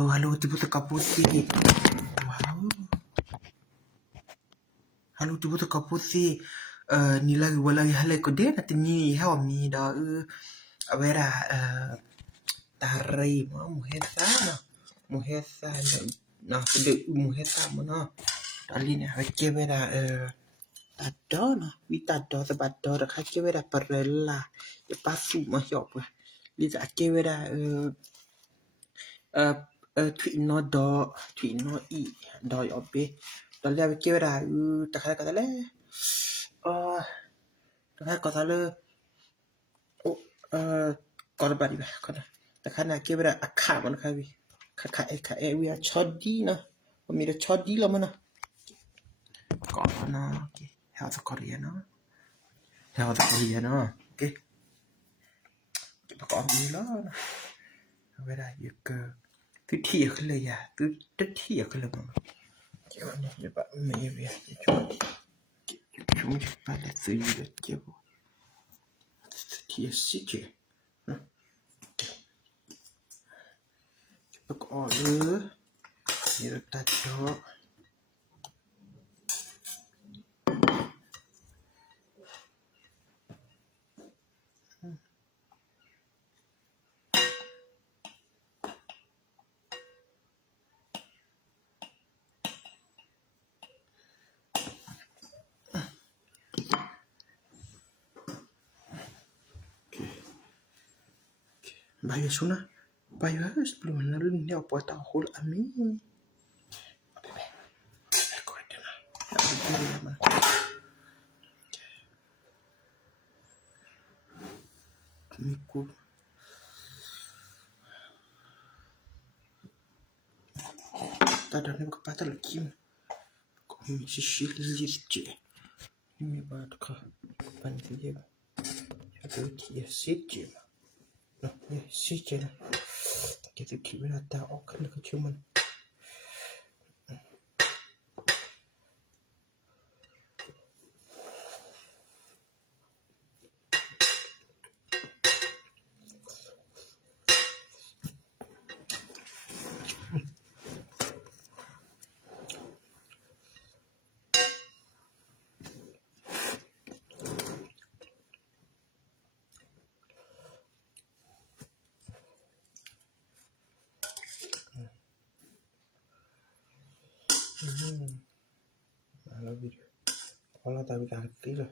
Halo, tu butuh putih. Wow. Halo, tu butuh putih. Ni lagi walagi halai ko de na ni hawa mi da avera tarai ma muhesa na. Muhesa na de muhesa mo na. Dali ne vecchie vera tadona, vitaddo sabaddo da kacche vera parella. E passu ma hioppa. Li sa che vera twino i do yobbe. Dali vecchie vera takala katale. Takala le korban ba kana. Takana che vera akka man kavi. Ka we are choddi na. Mi da choddi la mana. Kono okay. How's the Korean? How's the Korean? Okay. Có gì đó. Vậy là việc thứ thiệtเลยอ่ะthứ thiệtเลยmà. Chứ này bạn mẹ về chúng ta là sự việc chứ. Thiệt xí chứ. Có nữa. Như ta cho Bayo suna. Bayo sebelum nalu ni apa tahu amin. Aku ada na. Amiku. Tada ni kepata lagi. Kau mesti silir je. Ini buat kau pantai je. Jadi dia sije. Nah, sije. Kita kira tak akan kecuman. Halo video. Kalau tak ganti lah.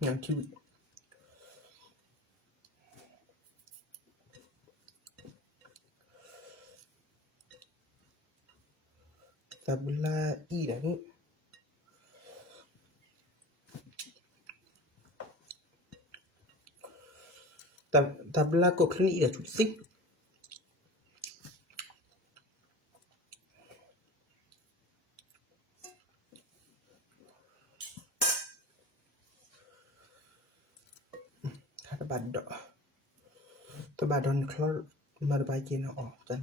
Yang cute. Tabla i dah tu. Tabla kok klik dah tu sik. Tabadon klor marbaiki na tan.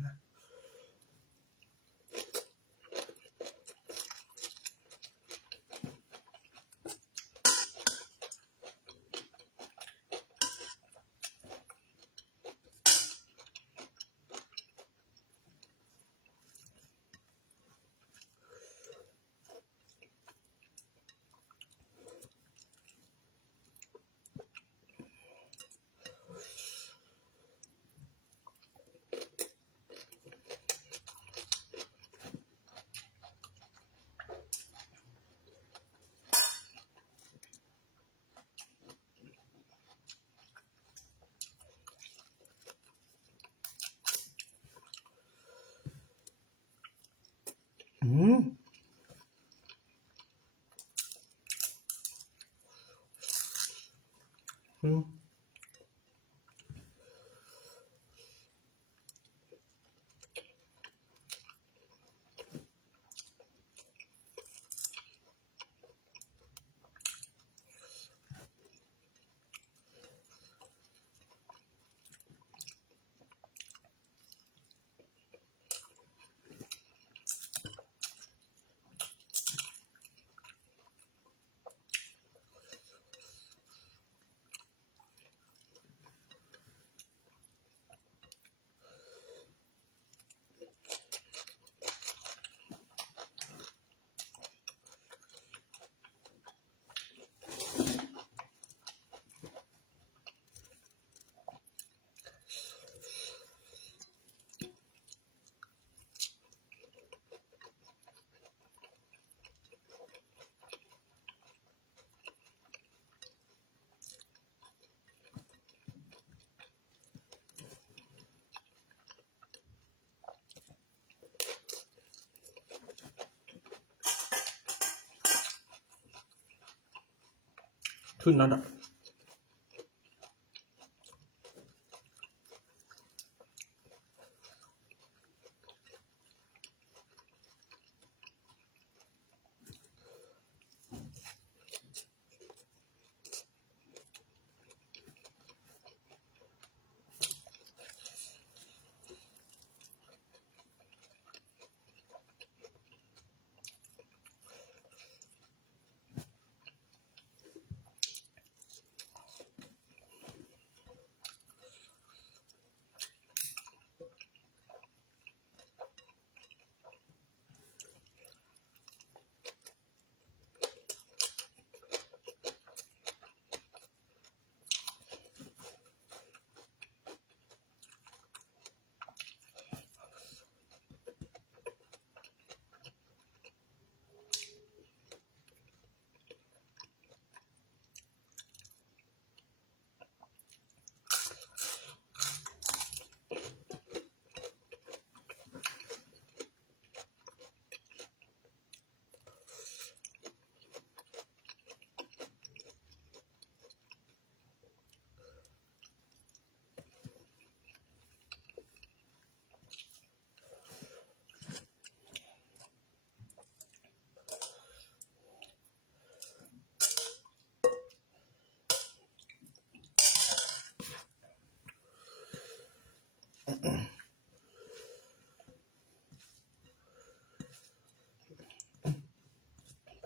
ขึ้นนั่นน่ะ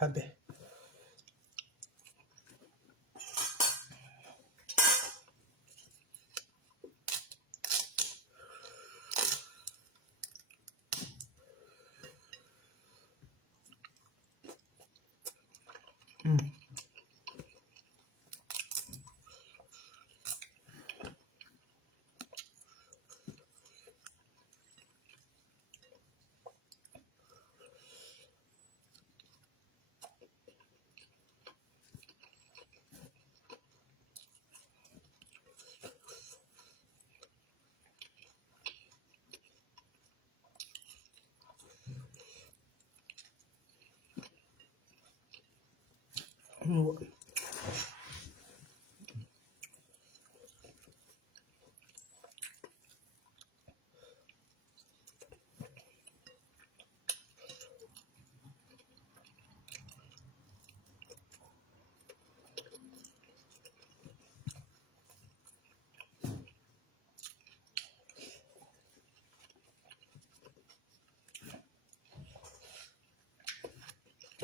พัดเด้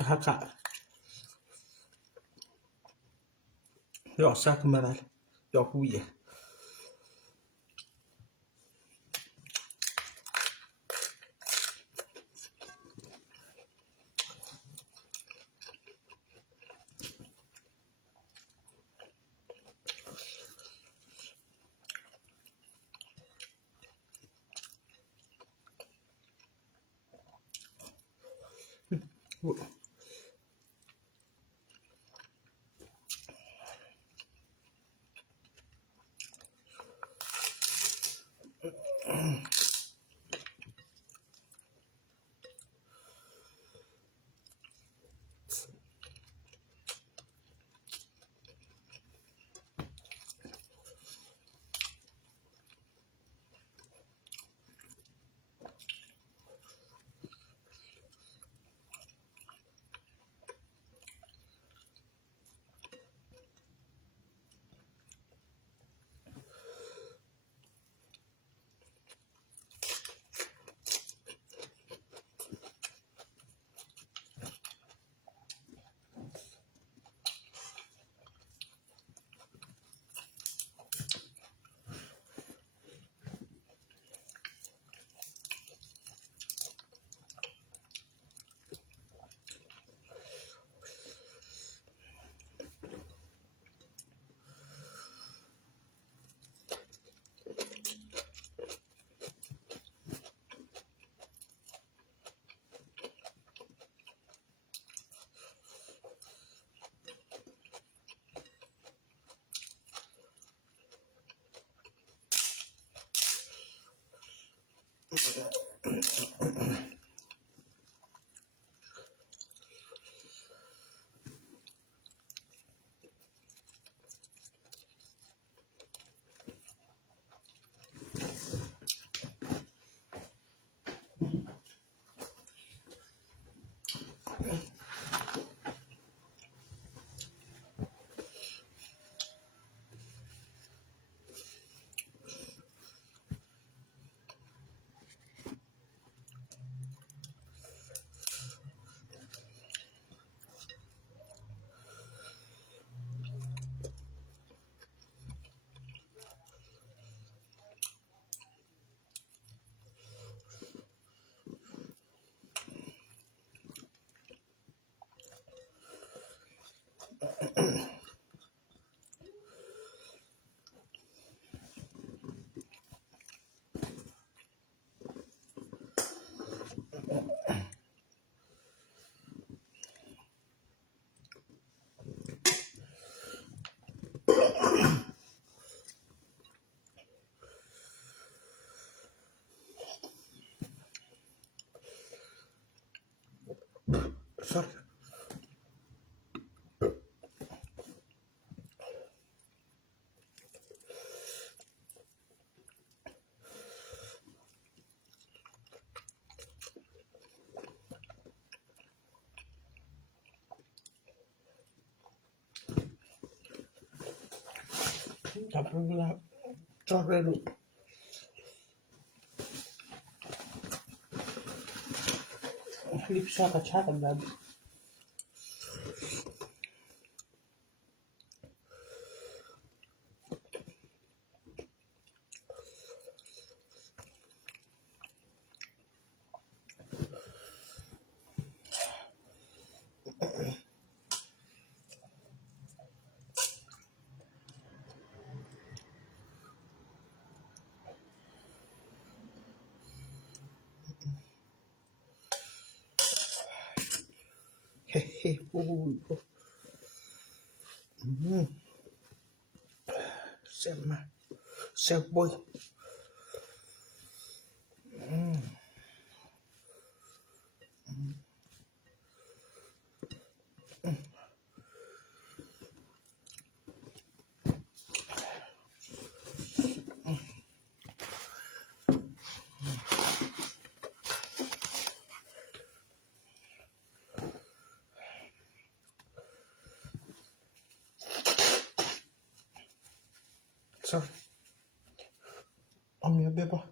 haka jag sagt med det jag hujer Sorry. Alhamdulillah. Sorry lu. Lipsa kacakan lagi. Hehe, xem mà, xem bôi. Sorry. Om jag ber bara.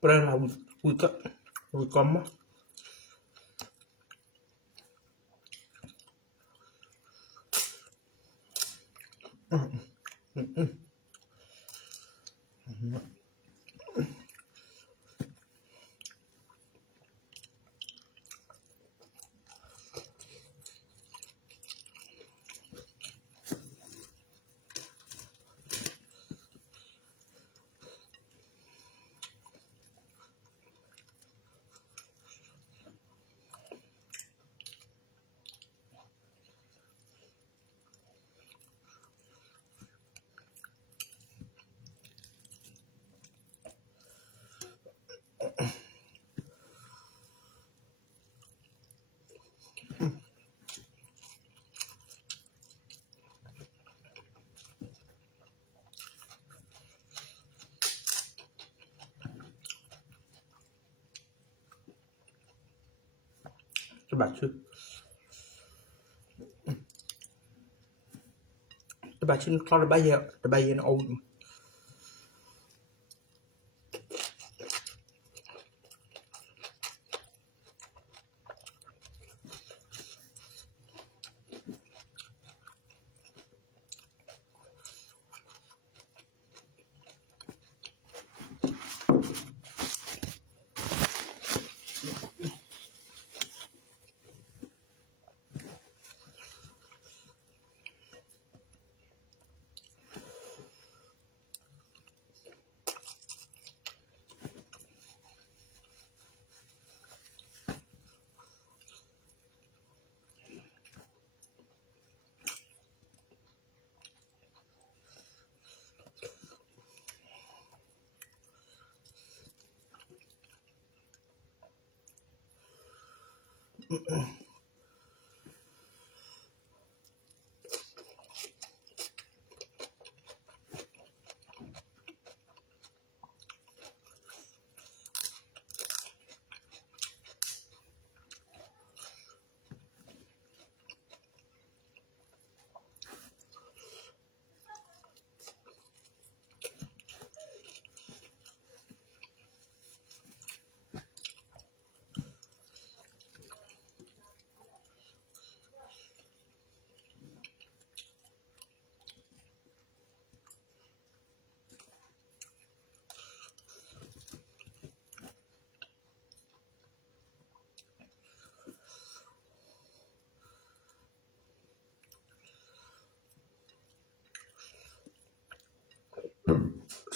Pernah we come. Tebasin kalau bayar old.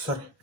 sorry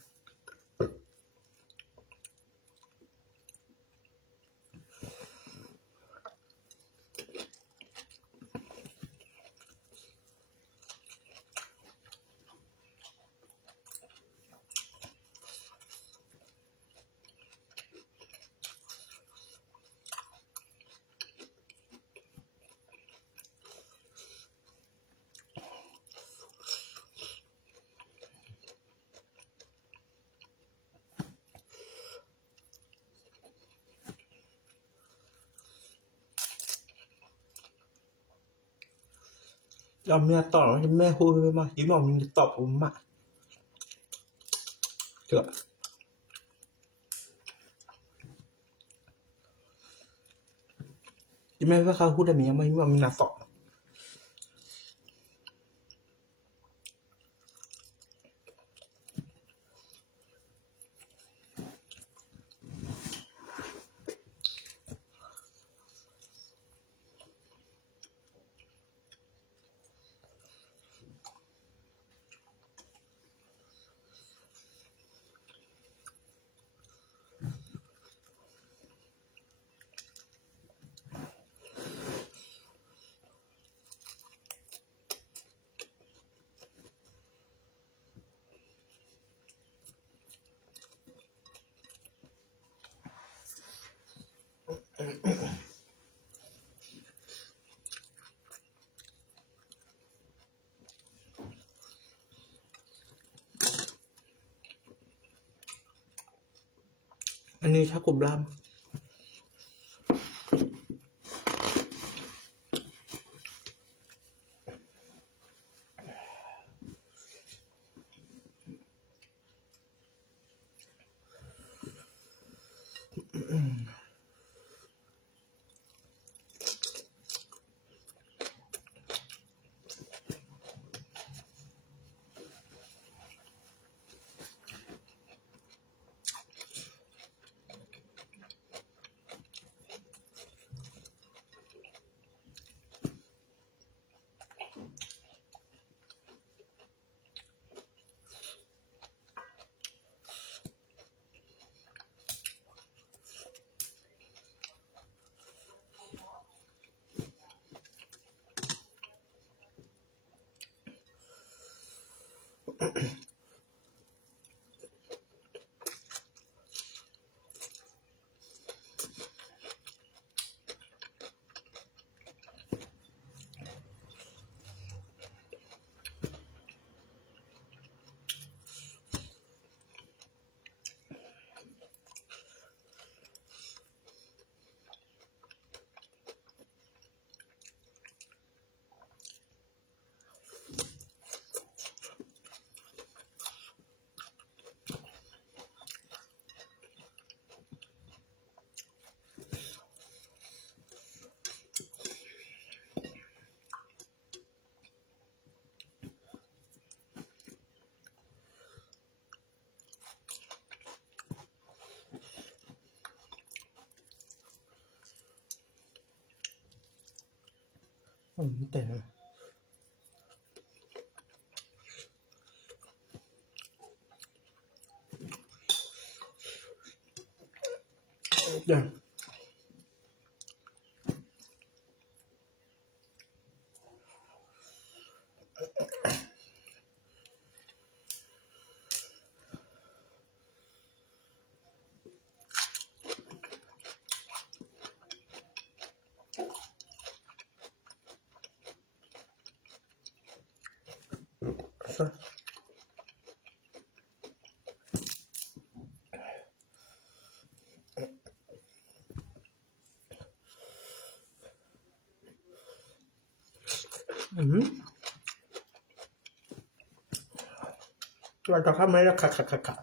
เราแม่ตอบให้แม่พูดไปมายิ้มออกมีตอบผมมาเถอะยิ้มแม่ว่าเขาพูดได้มั้ยไม่ว่ามีนาตอบอันนี้ชากบลามแต่อย่าง ตัวต่อข้ามไม่ละค่ะ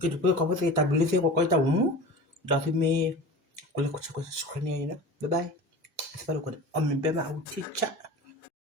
que después como se establece con coita dans mes con la cosa sukraniyana bye bye espero que on me bema au ticha